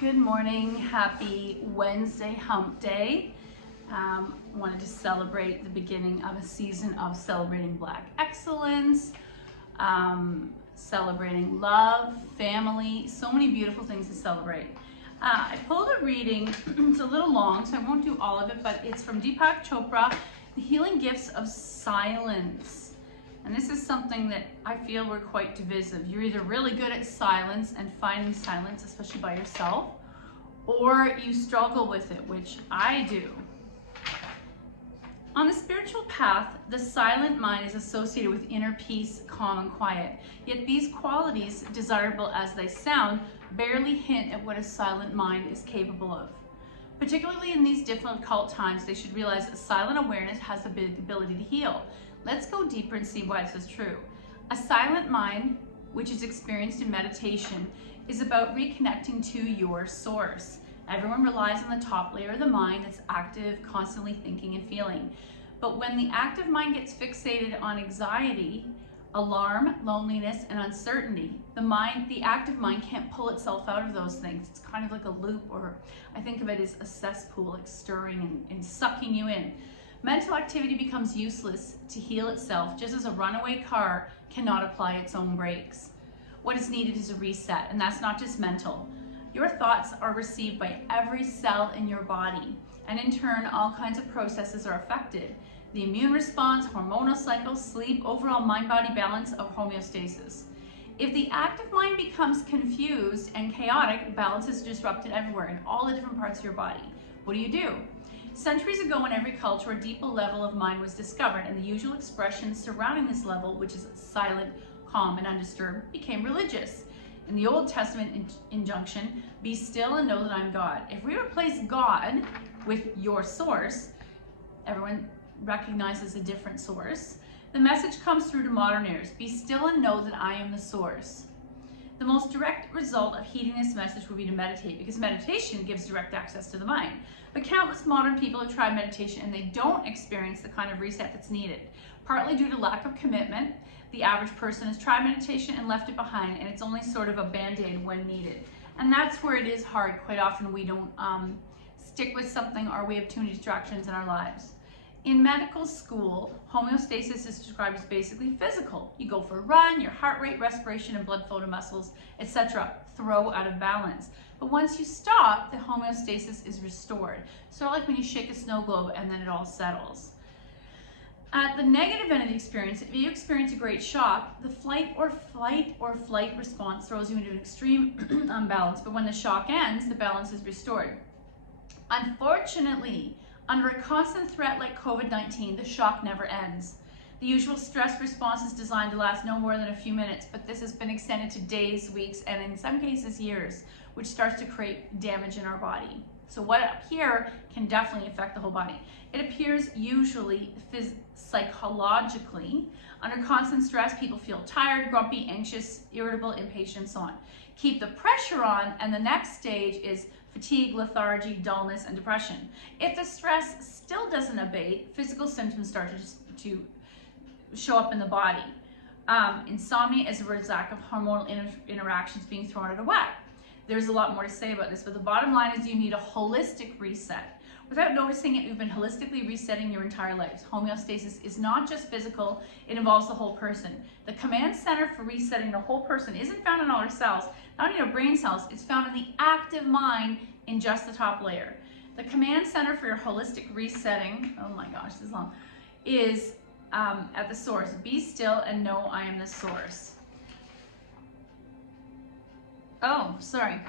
Good morning, happy Wednesday hump day. Wanted to celebrate the beginning of a season of celebrating Black excellence, celebrating love, family, so many beautiful things to celebrate. I pulled a reading, it's a little long so I won't do all of it, but it's from Deepak Chopra, The Healing Gifts of Silence. And this is something that I feel we're quite divisive. You're either really good at silence and finding silence, especially by yourself, or you struggle with it, which I do. On the spiritual path, the silent mind is associated with inner peace, calm, and quiet. Yet these qualities, desirable as they sound, barely hint at what a silent mind is capable of. Particularly in these difficult times, they should realize that silent awareness has the big ability to heal. Let's go deeper and see why this is true. A silent mind, which is experienced in meditation, is about reconnecting to your source. Everyone relies on the top layer of the mind that's active, constantly thinking and feeling. But when the active mind gets fixated on anxiety, alarm, loneliness, and uncertainty, the active mind can't pull itself out of those things. It's kind of like a loop, or I think of it as a cesspool, like stirring and sucking you in. Mental activity becomes useless to heal itself, just as a runaway car cannot apply its own brakes. What is needed is a reset, and that's not just mental. Your thoughts are received by every cell in your body, and in turn, all kinds of processes are affected. The immune response, hormonal cycles, sleep, overall mind-body balance of homeostasis. If the active mind becomes confused and chaotic, balance is disrupted everywhere in all the different parts of your body. What do? Centuries ago in every culture, a deeper level of mind was discovered, and the usual expression surrounding this level, which is silent, calm, and undisturbed, became religious. In the Old Testament injunction, be still and know that I'm God. If we replace God with your source, everyone recognizes a different source, the message comes through to modern ears. Be still and know that I am the source. The most direct result of heeding this message would be to meditate, because meditation gives direct access to the mind. But countless modern people have tried meditation and they don't experience the kind of reset that's needed. Partly due to lack of commitment, the average person has tried meditation and left it behind, and it's only sort of a band-aid when needed. And that's where it is hard. Quite often we don't stick with something, or we have too many distractions in our lives. In medical school, homeostasis is described as basically physical. You go for a run, your heart rate, respiration, and blood flow to muscles, etc. throw out of balance. But once you stop, the homeostasis is restored. Sort of like when you shake a snow globe and then it all settles. At the negative end of the experience, if you experience a great shock, the flight or flight response throws you into an extreme unbalance. But when the shock ends, the balance is restored. Unfortunately, under a constant threat like COVID-19, the shock never ends. The usual stress response is designed to last no more than a few minutes, but this has been extended to days, weeks, and in some cases years, which starts to create damage in our body. So what up here can definitely affect the whole body. It appears usually psychologically. Under constant stress, people feel tired, grumpy, anxious, irritable, impatient, so on. Keep the pressure on, and the next stage is fatigue, lethargy, dullness, and depression. If the stress still doesn't abate, physical symptoms start to show up in the body. Insomnia is a result of hormonal interactions being thrown out of whack. There's a lot more to say about this, but the bottom line is you need a holistic reset. Without noticing it, you've been holistically resetting your entire life. Homeostasis is not just physical, it involves the whole person. The command center for resetting the whole person isn't found in all our cells, not in your brain cells, it's found in the active mind in just the top layer. The command center for your holistic resetting, oh my gosh, this is long, is at the source. Be still and know I am the source. Oh, sorry.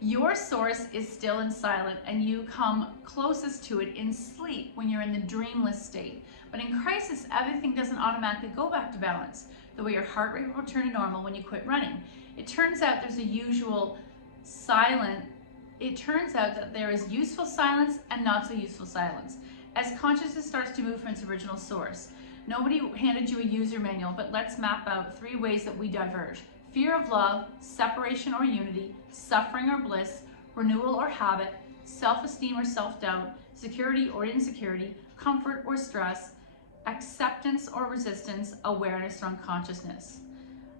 Your source is still and silent, and you come closest to it in sleep when you're in the dreamless state. But in crisis, everything doesn't automatically go back to balance. The way your heart rate will return to normal when you quit running. It turns out there is useful silence and not so useful silence. As consciousness starts to move from its original source. Nobody handed you a user manual, but let's map out 3 ways that we diverge. Fear of love, separation or unity, suffering or bliss, renewal or habit, self-esteem or self-doubt, security or insecurity, comfort or stress, acceptance or resistance, awareness or unconsciousness.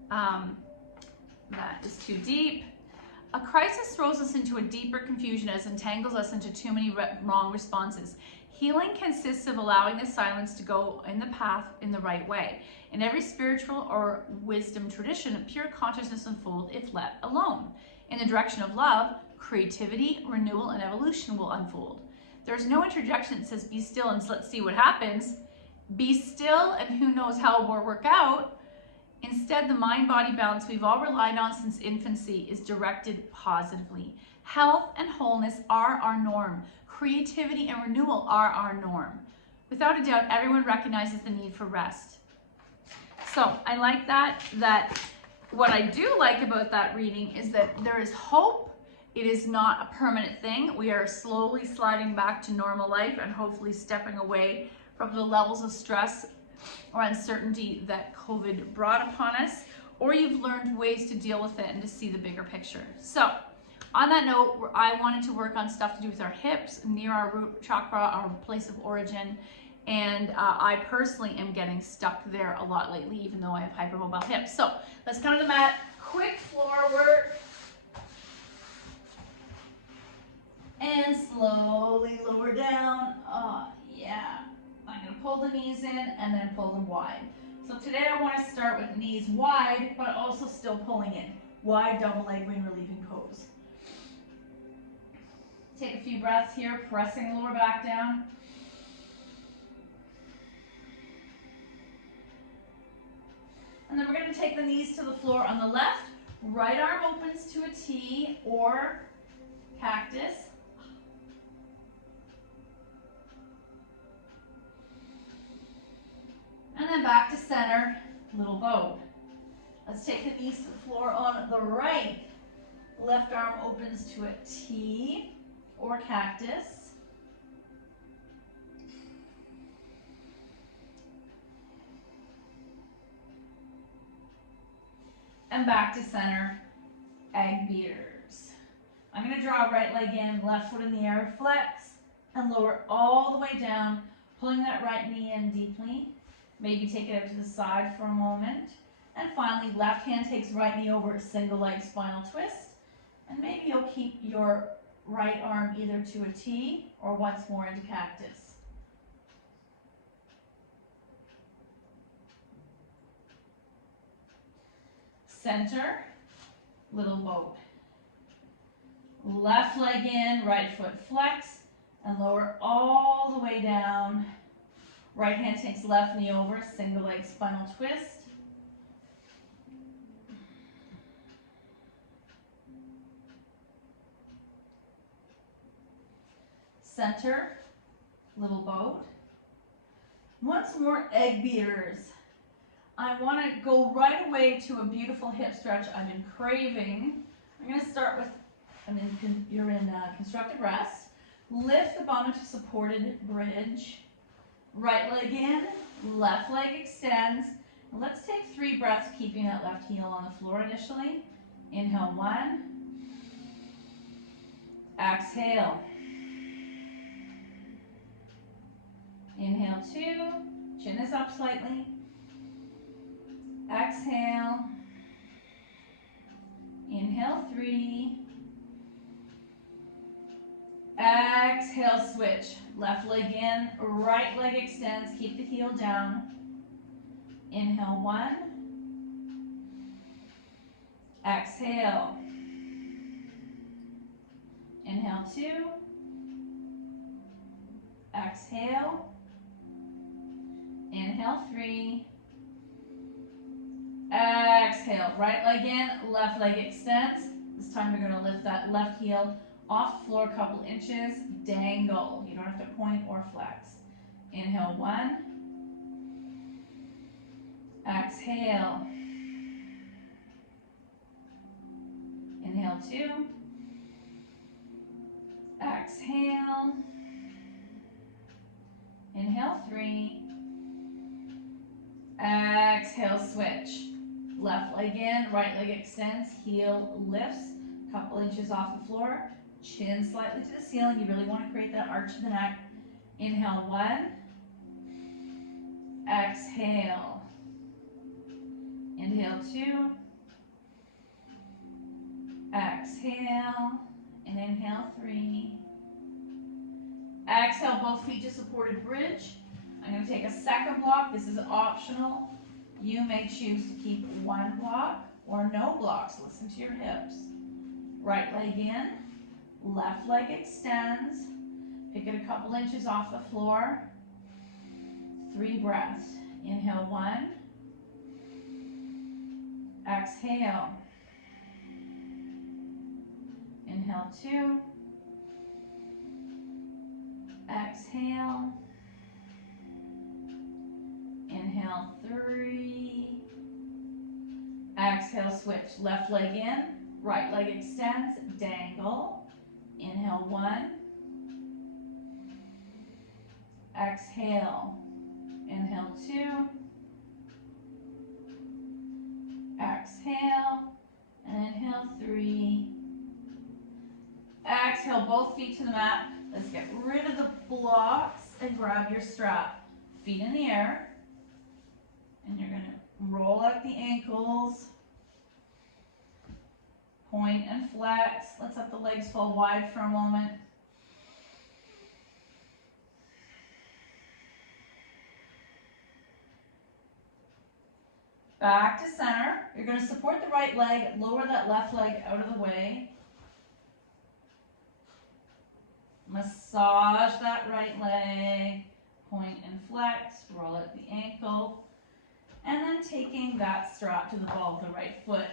That is too deep. A crisis throws us into a deeper confusion as it entangles us into too many wrong responses. Healing consists of allowing the silence to go in the path in the right way. In every spiritual or wisdom tradition, pure consciousness unfolds if let alone. In the direction of love, creativity, renewal, and evolution will unfold. There's no interjection that says, be still and let's see what happens. Be still and who knows how it will work out. Instead, the mind-body balance we've all relied on since infancy is directed positively. Health and wholeness are our norm. Creativity and renewal are our norm. Without a doubt, everyone recognizes the need for rest. So I like that what I do like about that reading is that there is hope. It is not a permanent thing. We are slowly sliding back to normal life and hopefully stepping away from the levels of stress or uncertainty that COVID brought upon us, or you've learned ways to deal with it and to see the bigger picture. So on that note, I wanted to work on stuff to do with our hips, near our root chakra, our place of origin, and I personally am getting stuck there a lot lately, even though I have hypermobile hips. So let's come to the mat, quick floor work, and slowly lower down. Yeah. I'm going to pull the knees in and then pull them wide. So today I want to start with knees wide, but also still pulling in. Wide double leg ring relieving pose. Take a few breaths here, pressing the lower back down. And then we're going to take the knees to the floor on the left. Right arm opens to a T or cactus. And then back to center, little bow. Let's take the knees to the floor on the right. Left arm opens to a T or cactus. And back to center, egg beaters. I'm going to draw right leg in, left foot in the air, flex, and lower all the way down, pulling that right knee in deeply. Maybe take it out to the side for a moment. And finally, left hand takes right knee over, single leg spinal twist. And maybe you'll keep your right arm either to a T or once more into cactus. Center, little boat. Left leg in, right foot flex, and lower all the way down. Right hand takes left knee over, single leg spinal twist. Center, little boat. Once more, egg beaters. I want to go right away to a beautiful hip stretch I've been craving. I'm going to start with, you're in constructive rest. Lift the bum into supported bridge. Right leg in, left leg extends. Let's take 3 breaths, keeping that left heel on the floor initially. Inhale 1. Exhale. Inhale 2. Chin is up slightly. Exhale. Inhale 3. Exhale, switch. Left leg in, right leg extends. Keep the heel down. Inhale 1. Exhale. Inhale 2. Exhale. Inhale 3. Exhale. Right leg in, left leg extends. This time you're going to lift that left heel off the floor a couple inches, dangle. You don't have to point or flex. Inhale 1. Exhale. Inhale 2. Exhale. Inhale 3. Exhale, switch. Left leg in, right leg extends, heel lifts, couple inches off the floor. Chin slightly to the ceiling. You really want to create that arch of the neck. Inhale 1. Exhale. Inhale 2. Exhale, and inhale 3. Exhale, both feet to supported bridge. I'm going to take a second block. This is optional. You may choose to keep one block or no blocks. Listen to your hips. Right leg in, left leg extends. Pick it a couple inches off the floor. 3 breaths. Inhale 1. Exhale. Inhale 2. Exhale. Inhale 3. Exhale, switch. Left leg in, right leg extends, dangle. Inhale 1. Exhale. Inhale 2. Exhale. And inhale 3. Exhale, both feet to the mat. Let's get rid of the blocks and grab your strap. Feet in the air. And you're going to roll out the ankles. Point and flex. Let's let the legs fall wide for a moment. Back to center. You're going to support the right leg, lower that left leg out of the way. Massage that right leg, point and flex, roll out the ankle, and then taking that strap to the ball of the right foot.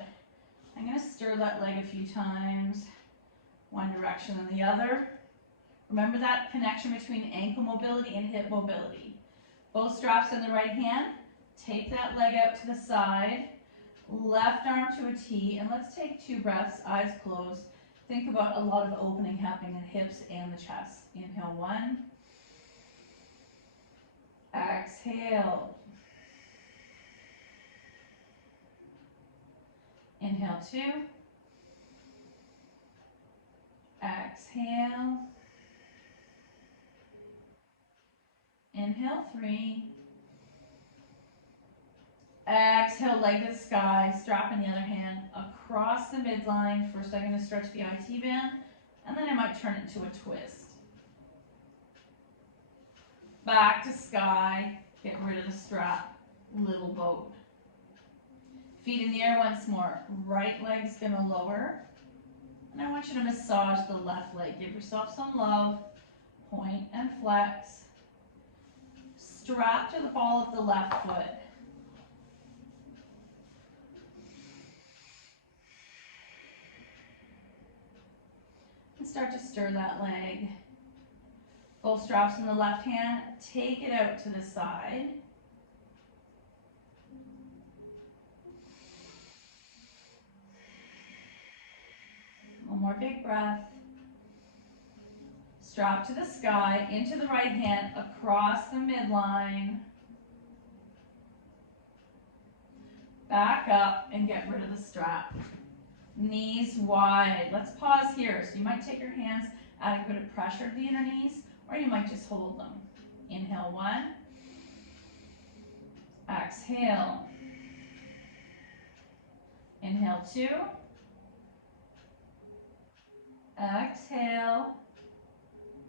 I'm going to stir that leg a few times, one direction and the other. Remember that connection between ankle mobility and hip mobility. Both straps in the right hand, take that leg out to the side, left arm to a T, and let's take 2 breaths, eyes closed. Think about a lot of opening happening in hips and the chest. Inhale 1. Exhale. Inhale 2. Exhale. Inhale 3. Exhale, leg to the sky, strap in the other hand, across the midline. First I'm going to stretch the IT band, and then I might turn it into a twist. Back to sky, get rid of the strap, little boat. Feet in the air once more. Right leg's going to lower, and I want you to massage the left leg. Give yourself some love, point and flex. Strap to the ball of the left foot. Start to stir that leg. Both straps in the left hand, take it out to the side. One more big breath. Strap to the sky, into the right hand, across the midline. Back up and get rid of the strap. Knees wide. Let's pause here. So you might take your hands, add a bit of pressure to the inner knees, or you might just hold them. Inhale 1. Exhale. Inhale 2. Exhale.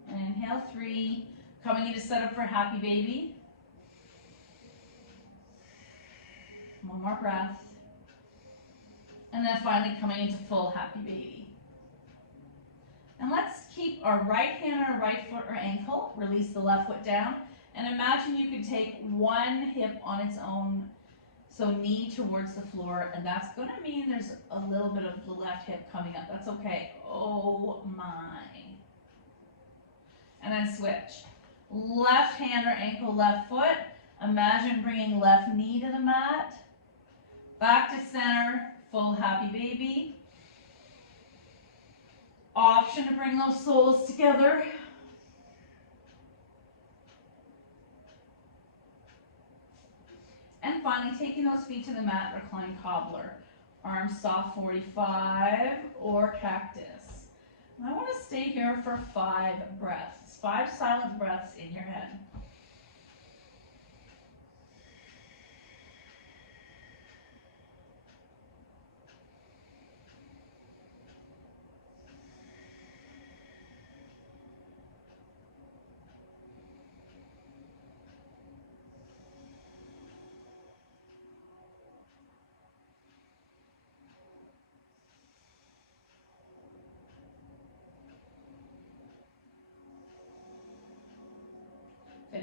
And inhale 3. Coming into setup for happy baby. One more breath. And then finally coming into full happy baby. And let's keep our right hand on our right foot or ankle. Release the left foot down. And imagine you could take one hip on its own, so knee towards the floor. And that's going to mean there's a little bit of the left hip coming up. That's okay. Oh my. And then switch. Left hand or ankle, left foot. Imagine bringing left knee to the mat. Back to center. Full happy baby. Option to bring those soles together. And finally, taking those feet to the mat, recline cobbler. Arms soft 45 or cactus. And I want to stay here for 5 breaths. 5 silent breaths in your head.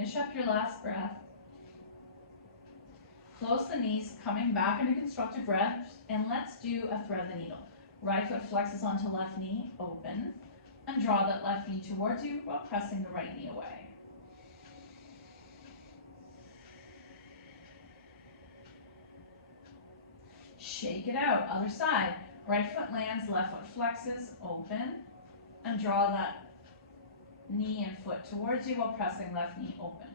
Finish up your last breath. Close the knees, coming back into constructive breath, and let's do a thread the needle. Right foot flexes onto left knee, open, and draw that left knee towards you while pressing the right knee away. Shake it out, other side. Right foot lands, left foot flexes, open, and draw that knee and foot towards you while pressing left knee open.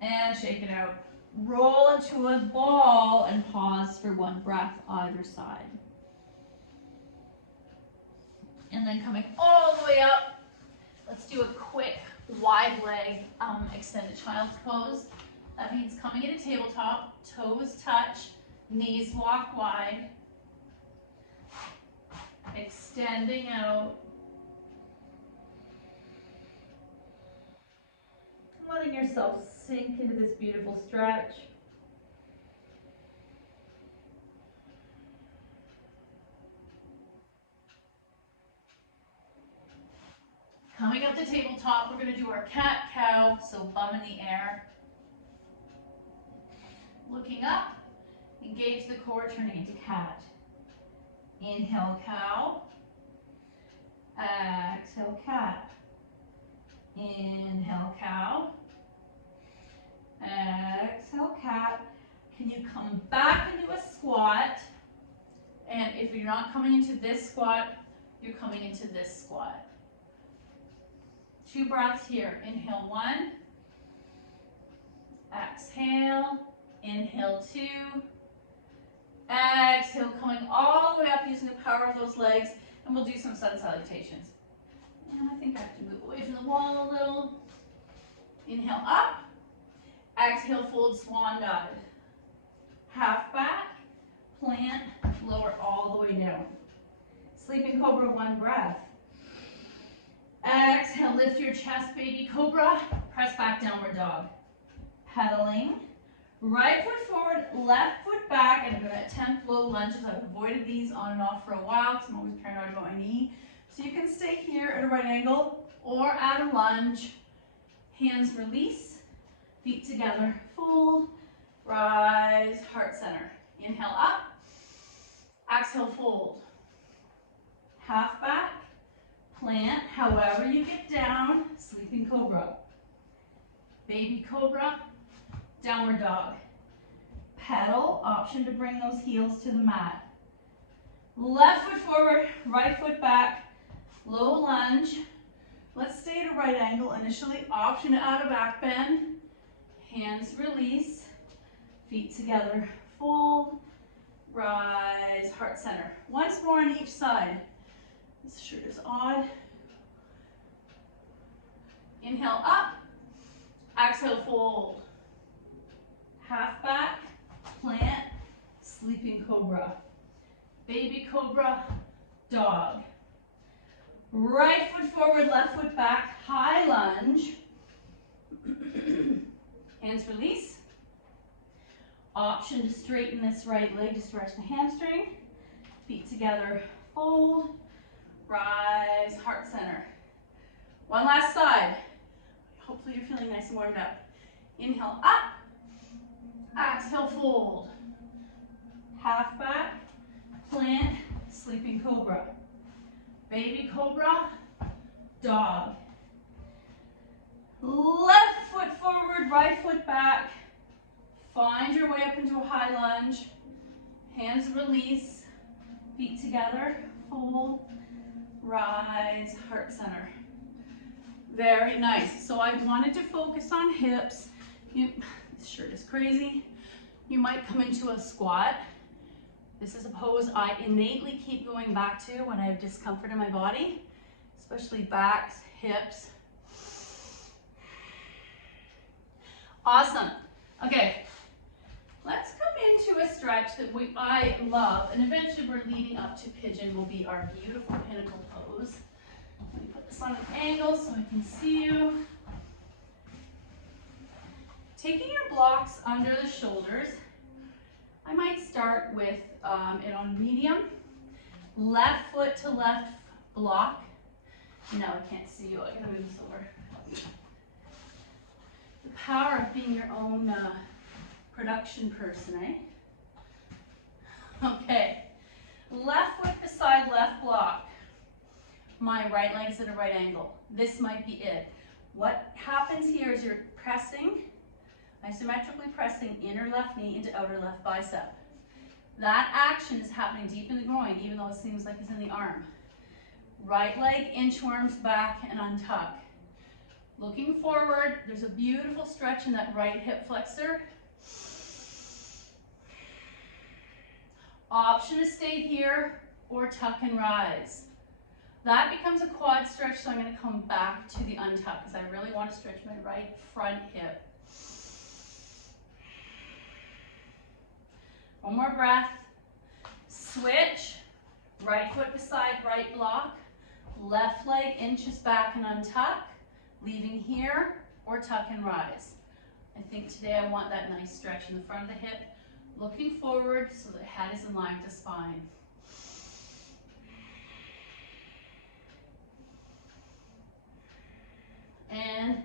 And shake it out. Roll into a ball and pause for one breath either side. And then coming all the way up, let's do a quick wide leg extended child's pose. That means coming into tabletop, toes touch, knees walk wide, extending out, letting yourself sink into this beautiful stretch. Coming up to tabletop, we're going to do our cat-cow, so bum in the air. Looking up, engage the core, turning into cat. Inhale, cow. Exhale, cat. Inhale, cow. Exhale, cat. Can you come back into a squat? And if you're not coming into this squat, you're coming into this squat. 2 breaths here. Inhale 1. Exhale. Inhale 2. Exhale, coming all the way up using the power of those legs. And we'll do some sun salutations. And I think I have to move away from the wall a little. Inhale up. Exhale, fold swan dotted. Half back. Plant. Lower all the way down. Sleeping cobra, 1 breath. Exhale, lift your chest, baby cobra. Press back, downward dog. Pedaling. Right foot forward, left foot back, and I'm going to attempt low lunges. I've avoided these on and off for a while because I'm always paranoid about my knee. So you can stay here at a right angle or at a lunge. Hands release, feet together, fold, rise, heart center. Inhale up, exhale, fold. Half back. Plant, however you get down, sleeping cobra. Baby cobra, downward dog. Pedal, option to bring those heels to the mat. Left foot forward, right foot back, low lunge. Let's stay at a right angle initially, option to add a back bend. Hands release, feet together, fold, rise, heart center. Once more on each side. This shirt is odd. Inhale up, exhale, fold. Half back, plant, sleeping cobra. Baby cobra, dog. Right foot forward, left foot back, high lunge. Hands release. Option to straighten this right leg to stretch the hamstring. Feet together, fold. Rise, heart center. One last side. Hopefully you're feeling nice and warmed up. Inhale up, exhale, fold. Half back, plant, sleeping cobra. Baby cobra, dog. Left foot forward, right foot back. Find your way up into a high lunge. Hands release, feet together, fold. Rise, heart center. Very nice. So I wanted to focus on hips. This shirt is crazy. You might come into a squat. This is a pose I innately keep going back to when I have discomfort in my body, especially backs, hips. Awesome. Okay, let's come into a stretch that I love, and eventually we're leading up to Pigeon will be our beautiful pinnacle pose. Let me put this on an angle so I can see you. Taking your blocks under the shoulders, I might start with it on medium. Left foot to left block, No, I can't see you. I gotta move this over. The power of being your own production person, eh? Okay. Left foot beside left block. My right leg's at a right angle. This might be it. What happens here is you're pressing, isometrically pressing inner left knee into outer left bicep. That action is happening deep in the groin, even though it seems like it's in the arm. Right leg inchworms back and untuck. Looking forward, there's a beautiful stretch in that right hip flexor. Option to stay here or tuck and rise. That becomes a quad stretch, so I'm going to come back to the untuck because I really want to stretch my right front hip. One more breath. Switch. Right foot beside right block. Left leg inches back and untuck. Leaving here or tuck and rise. I think today I want that nice stretch in the front of the hip. Looking forward so the head is in line with the spine. And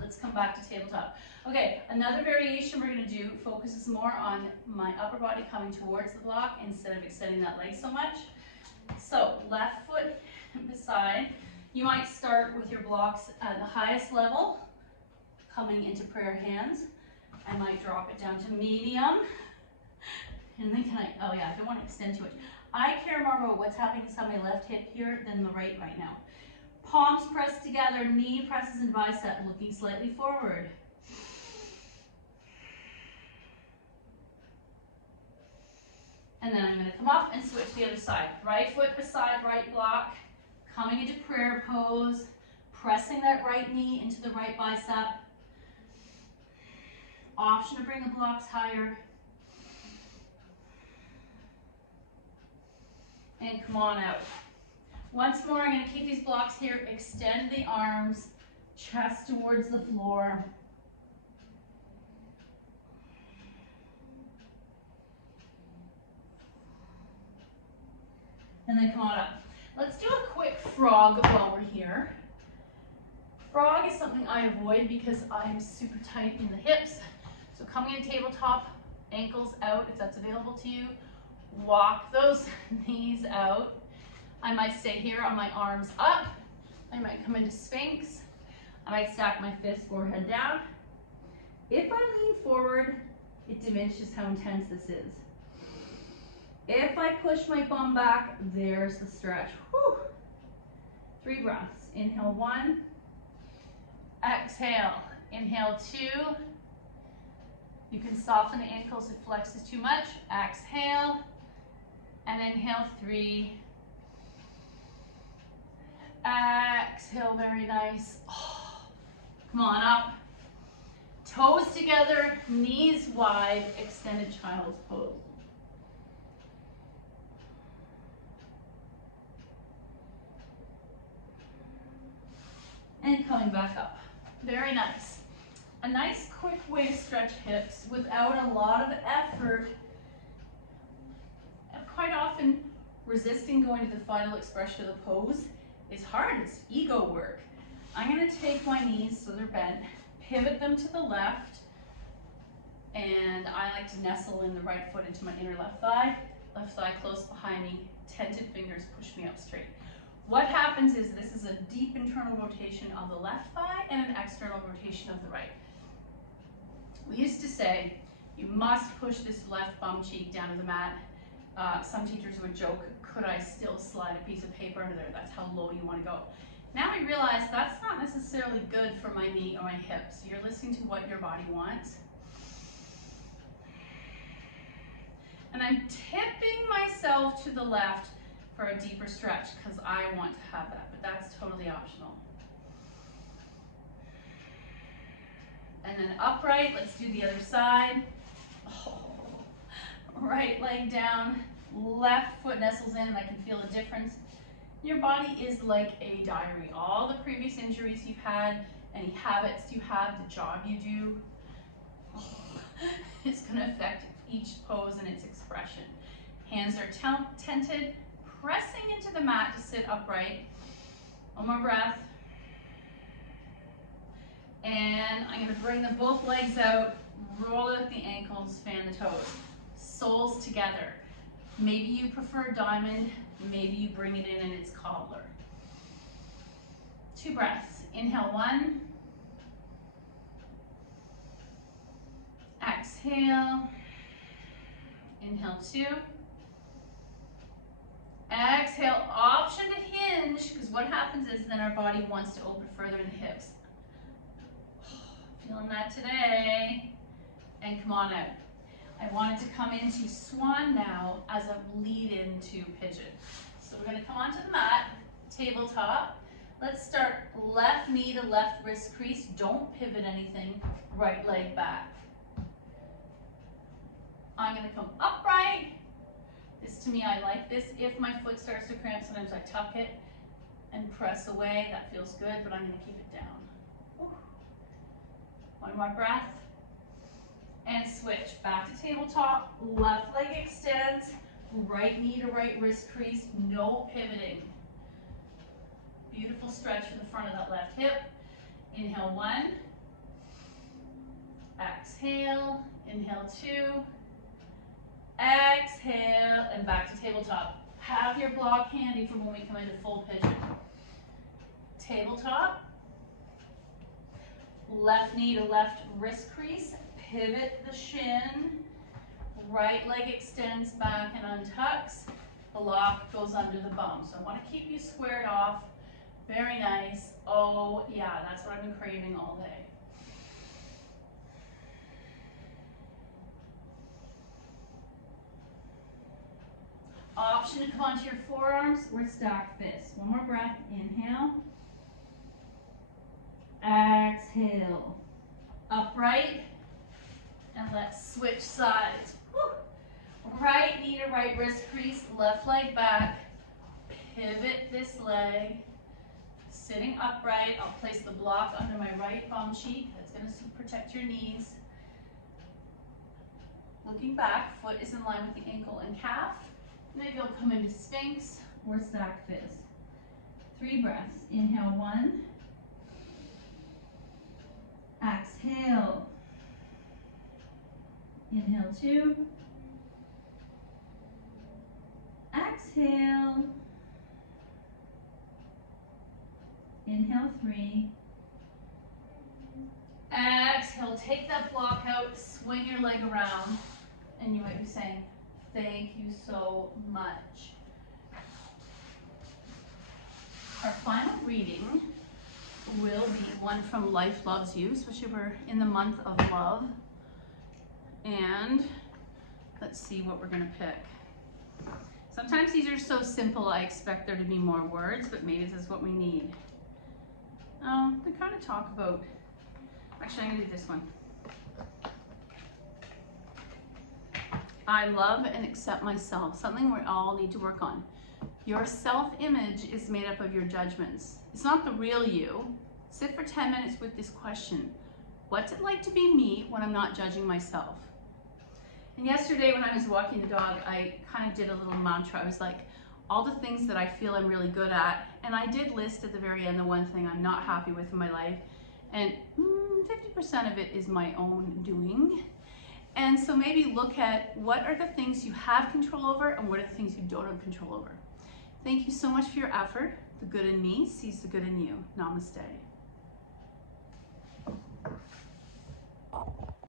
let's come back to tabletop. Okay, another variation we're going to do focuses more on my upper body coming towards the block instead of extending that leg so much. So left foot beside. You might start with your blocks at the highest level, coming into prayer hands. I might drop it down to medium. And then oh yeah, I don't want to extend too much. I care more about what's happening inside my left hip here than the right now. Palms pressed together, knee presses in bicep, looking slightly forward. And then I'm going to come up and switch to the other side. Right foot beside right block, coming into prayer pose, pressing that right knee into the right bicep. Option to bring the blocks higher. And come on out. Once more, I'm going to keep these blocks here. Extend the arms, chest towards the floor. And then come on up. Let's do a quick frog while we're here. Frog is something I avoid because I'm super tight in the hips. So coming in tabletop, ankles out if that's available to you. Walk those knees out. I might stay here on my arms up. I might come into Sphinx. I might stack my fists, forehead down. If I lean forward, it diminishes how intense this is. If I push my bum back, there's the stretch. Whew. 3 breaths. Inhale 1. Exhale. Inhale 2. You can soften the ankles if flex is too much. Exhale. And inhale 3. Exhale, very nice. Oh, come on up. Toes together, knees wide, extended child's pose. And coming back up. Very nice. A nice quick way to stretch hips without a lot of effort. Quite often, resisting going to the final expression of the pose is hard. It's ego work. I'm going to take my knees so they're bent, pivot them to the left, and I like to nestle in the right foot into my inner left thigh close behind me, tented fingers push me up straight. What happens is this is a deep internal rotation of the left thigh and an external rotation of the right. We used to say, you must push this left bum cheek down to the mat. Some teachers would joke, could I still slide a piece of paper under there? That's how low you want to go. Now we realize that's not necessarily good for my knee or my hips. You're listening to what your body wants. And I'm tipping myself to the left for a deeper stretch because I want to have that, but that's totally optional. And then upright, let's do the other side. Oh, right leg down, left foot nestles in, and I can feel the difference. Your body is like a diary. All the previous injuries you've had, any habits you have, the job you do, it's going to affect each pose and its expression. Hands are tented, pressing into the mat to sit upright. One more breath. And I'm gonna bring both legs out, roll out the ankles, fan the toes. Soles together. Maybe you prefer diamond, maybe you bring it in and it's cobbler. 2 breaths. Inhale 1. Exhale. Inhale 2. Exhale, option to hinge, because what happens is then our body wants to open further in the hips. Feeling that today. And come on out. I wanted to come into swan now as a lead into pigeon. So we're gonna come onto the mat, tabletop. Let's start left knee to left wrist crease. Don't pivot anything, right leg back. I'm gonna come upright. This to me, I like this. If my foot starts to cramp, sometimes I tuck it and press away. That feels good, but I'm gonna keep it down. Whew. One more breath. And switch. Back to tabletop. Left leg extends. Right knee to right wrist crease. No pivoting. Beautiful stretch for the front of that left hip. Inhale 1. Exhale. Inhale 2. Exhale, and back to tabletop. Have your block handy for when we come into full pigeon. Tabletop. Left knee to left wrist crease. Pivot the shin. Right leg extends back and untucks. Block goes under the bum. So I want to keep you squared off. Very nice. Oh yeah, that's what I've been craving all day. Option to come onto your forearms or stack fists. One more breath. Inhale. Exhale. Upright. And let's switch sides. Woo. Right knee to right wrist crease. Left leg back. Pivot this leg. Sitting upright. I'll place the block under my right bum cheek. That's going to protect your knees. Looking back, foot is in line with the ankle and calf. Maybe you'll come into Sphinx or stack fist. 3 breaths. Inhale 1. Exhale. Inhale 2. Exhale. Inhale 3. Exhale, take that block out, swing your leg around, and you might be saying, thank you so much. Our final reading will be one from Life Loves You, especially we're in the month of love. And let's see what we're gonna pick. Sometimes these are so simple, I expect there to be more words, but maybe this is what we need. They kind of talk about, actually I'm gonna do this one. I love and accept myself, something we all need to work on. Your self-image is made up of your judgments. It's not the real you. Sit for 10 minutes with this question. What's it like to be me when I'm not judging myself? And yesterday when I was walking the dog, I kind of did a little mantra. I was like, all the things that I feel I'm really good at, and I did list at the very end the one thing I'm not happy with in my life, and 50% of it is my own doing. And so maybe look at what are the things you have control over and what are the things you don't have control over. Thank you so much for your effort. The good in me sees the good in you. Namaste.